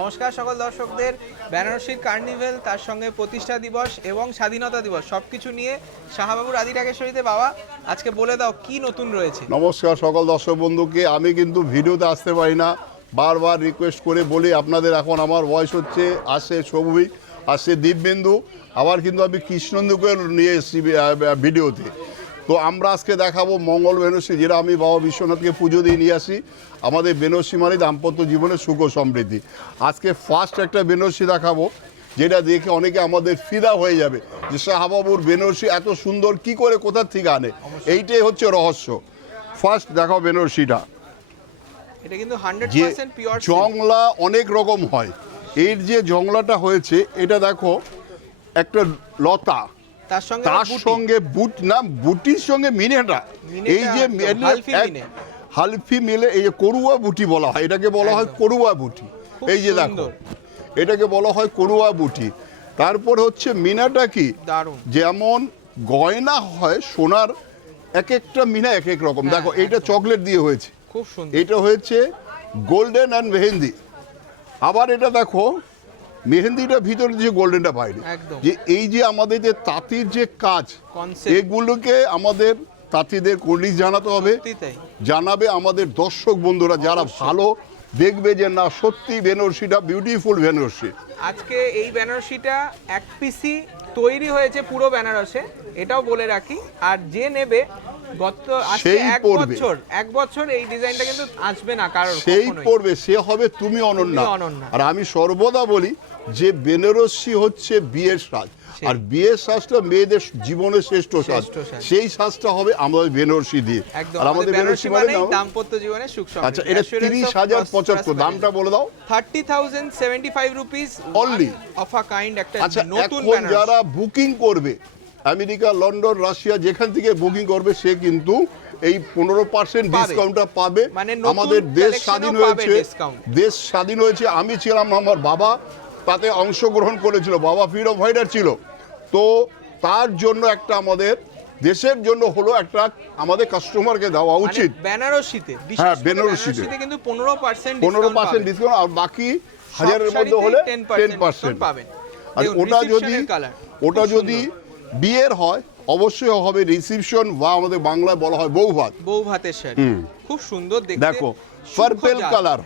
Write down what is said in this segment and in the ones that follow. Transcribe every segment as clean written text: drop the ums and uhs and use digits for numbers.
নমস্কার সকল দর্শকদের। বেনারসির কার্নিভেল, তার সঙ্গে প্রতিষ্ঠা দিবস এবং স্বাধীনতা দিবস সবকিছু নিয়ে শাহবাবুর আদি টাকেশ্বরীতে। বাবা, আজকে বলে দাও কি নতুন রয়েছে। নমস্কার সকল দর্শক বন্ধুকে। আমি কিন্তু ভিডিওতে আসতে পারি না, বারবার রিকোয়েস্ট করে বলি আপনাদের। এখন আমার বয়স হচ্ছে, আসছে সৌভিক, আসছে দীপবিন্দু, আবার কিন্তু আমি কৃষ্ণন্দুকে নিয়ে এসেছি ভিডিওতে। তো আমরা আজকে দেখাবো মঙ্গল বেনারসি, যেটা আমি বাবা বিশ্বনাথকে পুজো দিয়ে নিয়ে আসি। আমাদের বেনারসি মানে দাম্পত্য জীবনের সুখ ও সমৃদ্ধি। আজকে ফার্স্ট একটা বেনারসি দেখাবো, যেটা দেখে অনেকে আমাদের ফিদা হয়ে যাবে যে শাহবাবুর বেনারসি এত সুন্দর কি করে, কোথা থেকে আনে। এইটাই হচ্ছে রহস্য। ফার্স্ট দেখাও বেনারসিটা। এটা কিন্তু 100% পিওর জংলা অনেক রকম হয়। এর যে জংলাটা হয়েছে, এটা দেখো একটা লতা, তার সঙ্গে বুট না, বুটির সঙ্গে মিনেটা, এই যে হালফি মিলে, এই যে করুয়া বুটি বলা হয়, এটাকে বলা হয় করুয়া বুটি। এই যে দেখো, এটাকে বলা হয় করুয়া বুটি। তারপর হচ্ছে মিনাটা কি, যেমন গয়না হয় সোনার, এক একটা মিনা এক এক রকম। দেখো এইটা চকলেট দিয়ে হয়েছে, খুব সুন্দর। এটা হয়েছে গোল্ডেন অ্যান্ড মেহেন্দি। আবার এটা দেখো মেহেন্দিটা ভিতরে যে গোল্ডেনটা বাইরে। যে এই যে আমাদের যে তাঁতির যে কাজ, এগুলোকে আমাদের তাঁতিদের কর্নিশ জানাতে হবে, জানাবে আমাদের দর্শক বন্ধুরা, যারা ভালো দেখবে যে না সত্যি বেনারসিটা বিউটিফুল বেনারসি। আজকে এই বেনারসিটা এক পিসি তৈরি হয়েছে পুরো বেনারসে, এটাও বলে রাখি। আর যে নেবে গত এক বছর এই ডিজাইনটা কিন্তু আসবে না কারণ, সেই পড়বে, সে হবে তুমি অনন্যা। আর আমি সর্বদা বলি যে বেনারসি হচ্ছে বিয়ের সাজ, আর বিয়ের সাজটা মেয়েদের জীবনের শ্রেষ্ঠ সাজ। সেই সাজটা হবে আমাদের বেনারসি দিয়ে। আর আমাদের বেনারসি মানে দাম্পত্য জীবনের সুখ সমৃদ্ধি। আচ্ছা, এটা 30,075, দামটা বলে দাও। 30,075 rupees only, of a kind একটা নতুন বেনারসি। এখন যারা বুকিং করবে আমেরিকা, লন্ডন, রাশিয়া, যেখান থেকে বুকিং করবে, সে কিন্তু এই 15% ডিসকাউন্টটা পাবে। আমাদের দেশ স্বাধীন হয়েছে, দেশ স্বাধীন হয়েছে, আমি ছিলাম, আমার বাবা তাতে অংশগ্রহণ করেছিল, বাবা ফ্রিডম ফাইটার ছিল। তো তার জন্য একটা আমাদের দেশের জন্য হলো একটা আমাদের কাস্টমারকে দেওয়া উচিত। বেনারসিতে, হ্যাঁ বেনারসিতে কিন্তু 15% ডিসকাউন্ট, আর বাকি হাজারের মধ্যে হলে 10% পাবেন। আর ওটা যদি বিয়ের হয়, অবশ্যই হবে রিসেপশন, বা আমাদের বাংলায় বলা হয় বউ ভাতের শাড়ি। খুব সুন্দর দেখতে। দেখো পার্পল কালার,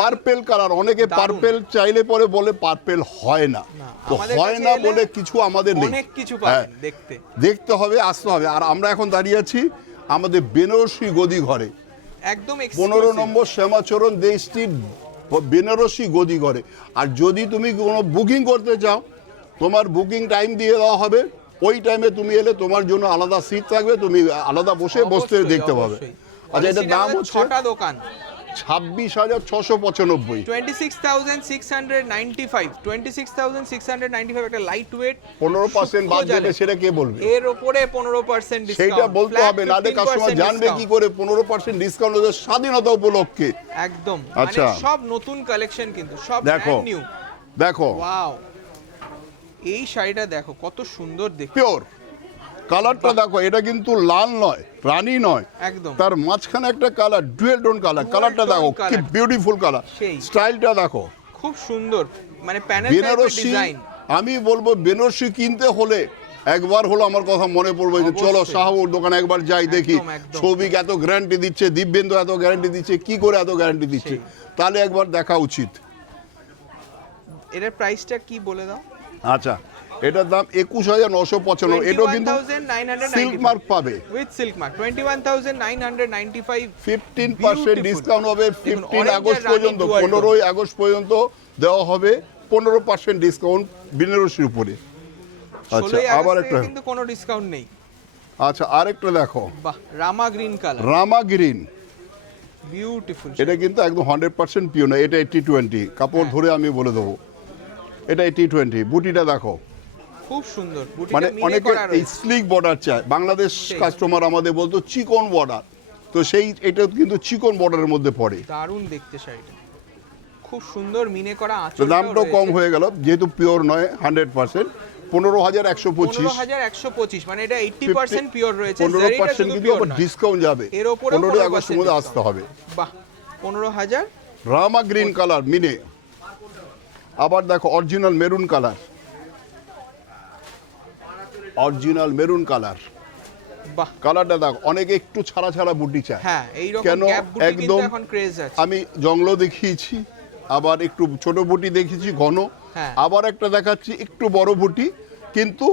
পার্পল কালার, অনেকে পার্পল চাইলে পরে বলে পার্পল হয় না, তো হয় না বলে কিছু আমাদের নেই, অনেক কিছু পাবেন দেখতে হবে, আসতে হবে। আর আমরা এখন দাঁড়িয়ে আছি আমাদের বেনারসি গদি ঘরে, একদম 15 নম্বর শ্যামাচরণ দে স্ট্রিট, বেনারসি গদি ঘরে। আর যদি তুমি কোনো বুকিং করতে চাও, তোমার বুকিং টাইম দিয়ে দেওয়া হবে। ওই টাইমে তুমি এলে তোমার জন্য আলাদা সিট থাকবে, তুমি আলাদা বসতে দেখতে পাবে। আচ্ছা, এটার দাম হচ্ছে 26,695, 26,695 একটা লাইট ওয়েট। 15% বাদ দেবে, সেটা কে বলবে? এর উপরে 15% ডিসকাউন্ট, সেটা বলতে হবে, না হলে কাস্টমার জানবে কি করে 15% ডিসকাউন্ট হচ্ছে স্বাধীনতা উপলক্ষে। একদম, আচ্ছা, সব নতুন কালেকশন কিন্তু, সব ব্র্যান্ড নিউ। দেখো ওয়াও, এই শাড়িটা দেখো কত সুন্দর দেখতে, পিওর কালারটা দেখো। এটা কিন্তু লাল নয়, রানী নয়, একদম তার মাঝখানে একটা কালার, ডুয়েল টোন কালার। কালারটা দেখো কি বিউটিফুল কালার, স্টাইলটা দেখো খুব সুন্দর, মানে প্যানেল ডিজাইন। আমি বলবো বেনারসি কিনতে হলে একবার হলো আমার কথা মনে পড়বে যে চলো শাহবাবুর দোকানে একবার যাই, দেখি সৌভিক এত গ্যারান্টি দিচ্ছে, দীপবিন্দু এত গ্যারান্টি দিচ্ছে, কি করে এত গ্যারান্টি দিচ্ছে, তাহলে একবার দেখা উচিত। এটার প্রাইসটা কি বলে দাও। আচ্ছা, এটার দাম 21,995, এটাও কিন্তু সিল্ক মার্ক পাবে, উইথ সিল্ক মার্ক। 21,995, 15% ডিসকাউন্ট হবে 15 আগস্ট পর্যন্ত, 15 আগস্ট পর্যন্ত দেওয়া হবে 15% ডিসকাউন্ট বেনারসির উপরে। আচ্ছা, আবার একটা কিন্তু কোনো ডিসকাউন্ট নেই। আচ্ছা, আরেকটা দেখো, বাহ, রামা গ্রিন কালার, রামা গ্রিন, বিউটিফুল। এটা কিন্তু একদম 100% পিওর না, এটা 80-20, কাপড় ধরে আমি বলে দেবো, এটা 80-20। বুটিটা দেখো খুব সুন্দর, মানে অনেকে এই স্লিক বর্ডার চায়, বাংলাদেশ কাস্টমার আমাদের বলতো চিকন বর্ডার, তো সেই এটা কিন্তু চিকন বর্ডারের মধ্যে পড়ে। দারুণ দেখতে শাড়িটা, খুব সুন্দর মিনে করা আঁচল। দামটাও কম হয়ে গেল, যেহেতু পিওর নয় 100%। 15,125, মানে এটা 80% পিওর রয়েছে, 15% কিন্তু আবার ডিসকাউন্ট যাবে, এর উপরে 15 আগস্টের মধ্যে আসতে হবে। বাহ, 15,000। রামা গ্রিন কালার মিনে, আবার দেখো original maroon colour, original maroon colour, বাহ, কালারটা দেখো। অনেকে একটু ছাড়া ছাড়া বুটি চায়, হ্যাঁ এইরকম কেন? গ্যাপ বুটি কিন্তু একদম এখন ক্রেজ আছে। আমি জংলো দেখিয়েছি, আবার একটু ছোট বুটি দেখেছি ঘন, হ্যাঁ। আবার একটা দেখাচ্ছি একটু বড় বুটি কিন্তু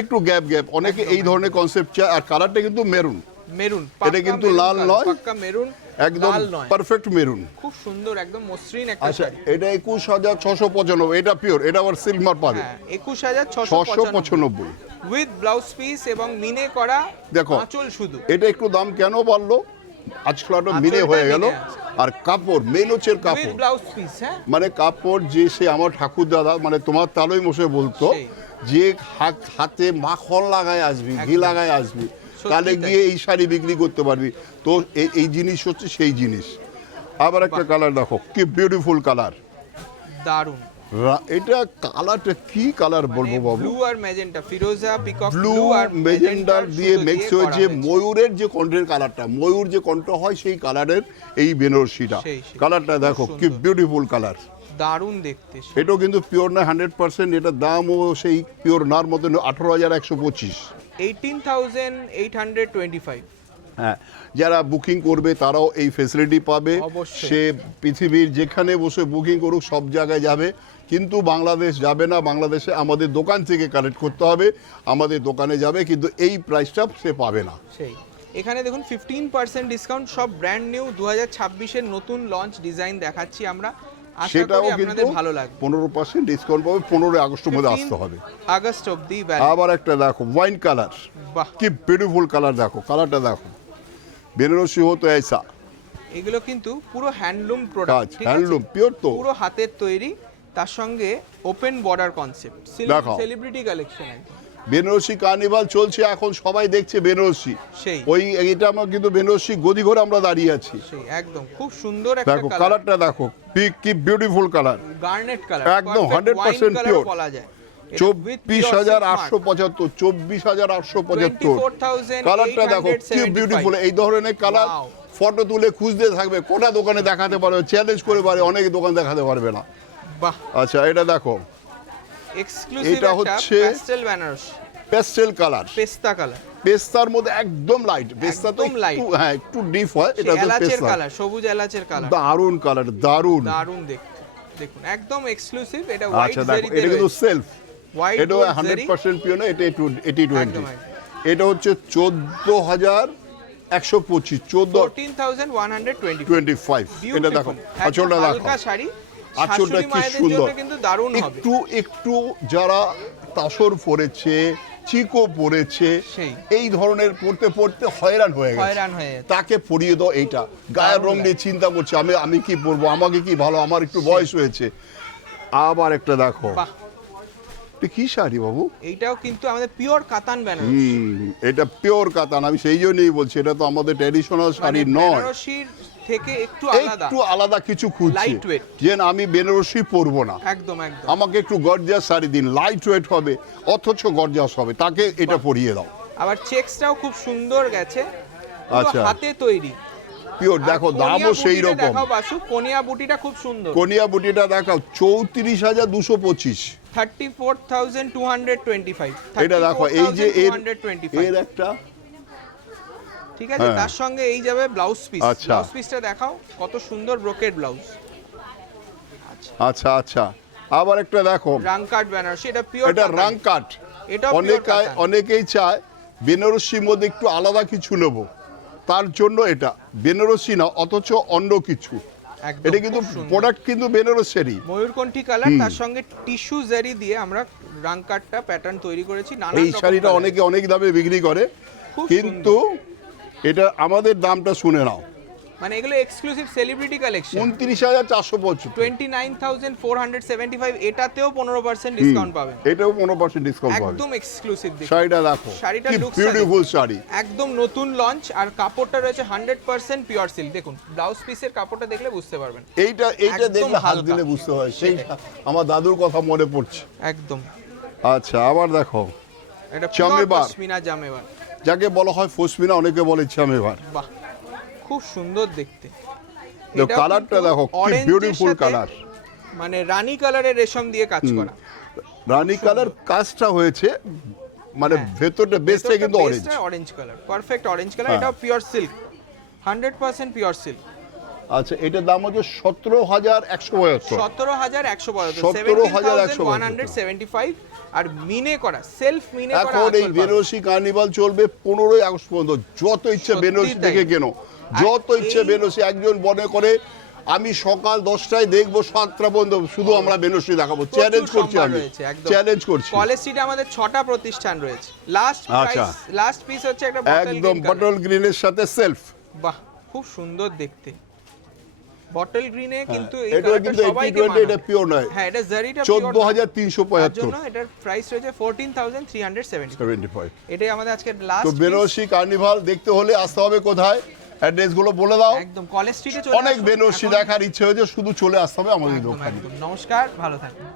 একটু গ্যাপ গ্যাপ। অনেকে এই ধরনের কনসেপ্ট চায়। আর কালারটা কিন্তু মেরুন, মেরুন, এটা কিন্তু লাল নয়, পাক্কা মেরুন, একদম লাল নয়, পারফেক্ট মেরুন। খুব সুন্দর, একদম মসৃণ একটা আচ্ছা, শাড়ি। এটা 21,695, এটা পিওর, এটা আবার সিলভার পাবে হ্যাঁ 21,695 695। উইথ ব্লাউজ পিস এবং মিনে করা দেখো আঁচল শুধু। এটা একটু দাম কেন বাড়লো? আজকাল একটা মিনে আঁচলটা হয়ে গেল। মিনে আছে। আর কাপড় মেন হচ্ছে উইথ কাপড়, ব্লাউজ পিস, হ্যাঁ মানে কাপড় যে সে আমার ঠাকুর দাদা মানে তোমার তালই মশে বলতো সেই। যে হাতে মাখন লাগায় আসবি, ঘি একদম। লাগায় আসবি, সত্যি তাহলে তাই। গিয়ে এই শাড়ি বিক্রি করতে পারবি। তো এই জিনিস হচ্ছে সেই জিনিস। আবার একটা কালার দেখো, কি বিউটিফুল কালার, দারুন। এটা কালারটা কি কালার বলবো বাবু, ব্লু আর ম্যাজেন্টা, ফিরোজা পিকক ব্লু আর মেজেন্ডার দিয়ে মিক্স হয়েছে। করা ময়ূরের যে কণ্ঠের কালারটা, ময়ূর যে কণ্ঠ হয় সেই কালারের এই বেনারসিটা। সেই। কালারটা খুব দেখো কি সুন্দর। Beautiful colour. দারুন দেখতে। এটাও কিন্তু পিওর না 100%, এটার দামও সেই পিওর নার মতো 18,125। 18,825। হ্যাঁ, যারা বুকিং করবে তারাও এই ফেসিলিটি পাবে। অবশ্যই। সে পৃথিবীর যেখানে বসে বুকিং করুক সব জায়গায় যাবে, কিন্তু বাংলাদেশ যাবে না। বাংলাদেশে আমাদের দোকান থেকে কালেক্ট করতে হবে, আমাদের দোকানে যাবে, কিন্তু এই প্রাইসটা সে পাবে না। সেই এখানে দেখুন 15% ডিসকাউন্ট, সব ব্র্যান্ড নিউ 2026-এর নতুন লঞ্চ ডিজাইন দেখাচ্ছি আমরা। আশা সেটাও করি কিন্তু আপনাদের ভালো লাগবে। 15% ডিসকাউন্ট পাবে, 15 আগস্টের মধ্যে আসতে হবে। আগস্ট অবধি ভ্যালিড। আবার একটা দেখো ওয়াইন কালার, বাহ, কি বিউটিফুল কালার দেখো, কালারটা দেখো। বেনারসি হতো ऐसा এগুলো কিন্তু পুরো হ্যান্ডলুম কাজ, প্রোডাক্ট, ঠিক আছে? হ্যান্ডলুম পিওর তো। পুরো হাতের তৈরি, তার সঙ্গে ওপেন বর্ডার কনসেপ্ট, দেখাও। সেলিব্রিটি কালেকশন একদম। বেনারসি কার্নিভাল চলছে এখন, সবাই দেখছে বেনারসি। সেই ওই এটা আমার কিন্তু বেনারসি গদি ঘরে আমরা দাঁড়িয়ে আছি। সেই একদম খুব সুন্দর একটা দেখো কালার, কালারটা দেখো, কি বিউটিফুল কালার, গার্নেট কালার, একদম 100% পিওর। বলা যায়। 24,875, 24,875 কালারটা দেখো কি বিউটিফুল। এই ধরনের কালার Wow. ফটো তুলে খুঁজতে থাকবে, কোটা দোকানে দেখাতে পারবে, চ্যালেঞ্জ করে পারে, অনেক দোকান দেখাতে পারবে না। বাহ, আচ্ছা, এটা দেখো, এক্সক্লুসিভ এটা একটা হচ্ছে- প্যাস্টেল বেনারসি, পেস্টেল কালার, পেস্তা কালার, পেস্তার মধ্যে একদম লাইট। পেস্তা তো একদম light। একটু, হ্যাঁ একটু ডিপ হয়, এটা তো এলাচের পেস্তা। কালার, সবুজ এলাচের কালার, দারুন কালার, দারুন। দারুন দেখতে। দেখুন একদম এক্সক্লুসিভ, এটা হোয়াইট আচ্ছা দেখো, জেরিতে এটা কিন্তু সেলফ, হোয়াইট এটা গোল্ড জেরি। 100% পিওর না, এটা 80-20। একদম। এটা হচ্ছে 14,125, 14,125 এটা দেখো আঁচলটা দেখো, হালকা শাড়ি, আঁচলটা শাশুড়ি কি মায়েদের সুন্দর। জন্য কিন্তু দারুণ হবে। একটু একটু যারা তাসর পরেছে, চিকো পরেছে, সেই। এই ধরনের পড়তে পড়তে হয়রান হয়ে গেছে, হয়রান হয়ে যাচ্ছে। তাকে পরিয়ে দাও এইটা। গায়ের রং নিয়ে চিন্তা করছে, আমি কি পরবো, আমাকে কি ভালো, আমার একটু বয়স হয়েছে। আবার একটা দেখো, বাহ, এটা কি শাড়ি বাবু? এইটাও কিন্তু আমাদের পিওর কাতান বেনারসি, এটা পিওর কাতান। আমি সেই জন্যই বলছি এটা তো আমাদের ট্র্যাডিশনাল শাড়ি মানে নয়, বেনারসির থেকে একটু আলাদা, একটু আলাদা কিছু খুঁজছি। Lightweight। যে না, আমি বেনারসি পরবো না, একদম একদম। আমাকে একটু গর্জিয়াস শাড়ি দিন, লাইট ওয়েট হবে অথচ গর্জিয়াস হবে, তাকে এটা পরিয়ে দাও। আবার চেকসটাও খুব সুন্দর গেছে, পুরো আচ্ছা। হাতে তৈরি। পিওর আর দেখো, কোনিয়া দামও সেই বুটিটা রকম। দেখাও বাসু, কোনিয়া বুটিটা খুব সুন্দর। কোনিয়া বুটিটা দেখাও, 34,225। 34,225। এটা দেখো, এই যে এর 34,225 একটা, ঠিক আছে। হ্যাঁ। তার সঙ্গে এই যাবে ব্লাউজ পিস, আচ্ছা। ব্লাউজ পিসটা দেখাও, কত সুন্দর ব্রোকেড ব্লাউজ। আচ্ছা আচ্ছা, আবার একটা দেখো, রাংকাট বেনারসি, এটা পিওর এটা রাং কাট। এটা পিওর কাতান। অনেকেই চায় বেনারসির মধ্যে একটু আলাদা কিছু নেব, তার জন্য এটা বেনারসি না অথচ অন্য কিছু। একদম, এটা কিন্তু খুব সুন্দর। প্রোডাক্ট কিন্তু বেনারসেরই। ময়ূরকণ্ঠী কালার, তার সঙ্গে টিস্যু জারি দিয়ে আমরা রাংকাটটা প্যাটার্ন তৈরি করেছি। নানান এই রকম শাড়িটা colour। অনেকে অনেক দামে বিক্রি করে, খুব কিন্তু এটা আমাদের দামটা শুনে নাও, মানে এগুলো এক্সক্লুসিভ সেলিব্রিটি কালেকশন। 29,475। 29,475, এটাতেও 15% ডিসকাউন্ট পাবেন। এটাও 15% ডিসকাউন্ট পাবে। একদম এক্সক্লুসিভ। শাড়িটা দেখো, শাড়িটার কি looks বিউটিফুল শাড়ি, একদম নতুন লঞ্চ, আর কাপড়টা রয়েছে 100% পিওর সিল্ক। দেখুন ব্লাউজ পিসের কাপড়টা দেখলে বুঝতে পারবেন। এইটা একদম দেখলে হাত হালকা। দিলে বুঝতে হয়, সেই আমার দাদুর কথা মনে পড়ছে। একদম। আচ্ছা, আবার দেখো, এটা চামেবার। পশমিনা জামেবার। যাকে বলা হয় ফসমিনা, অনেকে বলে চামেবার। বাহ, খুব সুন্দর দেখতে। কালারটা দেখো, কি বিউটিফুল কালার। মানে রানী কালারের রেশম দিয়ে কাজ করা। রানী কালার কাজটা হয়েছে, মানে ভেতরটা বেসটা কিন্তু orange. Orange colour, perfect orange colour. হ্যাঁ। এটাও পিওর সিল্ক, 100% পিওর সিল্ক। আচ্ছা, এটার দাম হচ্ছে 17,175। 17,175, 17,175 আর মিনে করা, সেলফ মিনে করা। এখন এই বেনারসি কার্নিভাল চলবে 15ই আগস্ট পর্যন্ত। যত ইচ্ছে সত্যি বেনারসি তাই। দেখে কেনো, যত আর ইচ্ছে এই- বেনারসি। একজন মনে করে আমি সকাল 10টায় দেখবো 7টা পর্যন্ত শুধু আমরা বেনারসি দেখাবো। চ্যালেঞ্জ করছি আমি, চ্যালেঞ্জ করছি। কলেজ স্ট্রিটে আমাদের 6টা প্রতিষ্ঠান রয়েছে। আচ্ছা। লাস্ট পিস হচ্ছে একটা একদম বটল গ্রিনের সাথে সেলফ। বাহ, খুব সুন্দর দেখতে বটল গ্রিনে। কিন্তু এই এটা কালারটা কিন্তু সবাইকে 80-20 মানাবে। এটা পিওর নয়। হ্যাঁ, এটা জারিটা পিওর। তার 14,375। জন্য এটার প্রাইস রয়েছে 14,375। এটাই আমাদের আজকের তো লাস্ট। বেনারসি কার্নিভাল দেখতে হলে আসতে হবে কোথায়? অ্যাড্রেস গুলো বলে দাও। একদম কলেজ স্ট্রিটে চলে অনেক আসুন। বেনারসি এখন- দেখার ইচ্ছে হয়েছে, শুধু চলে আসতে হবে আমাদের একদম দোকানে। একদম। নমস্কার, ভালো থাকবেন।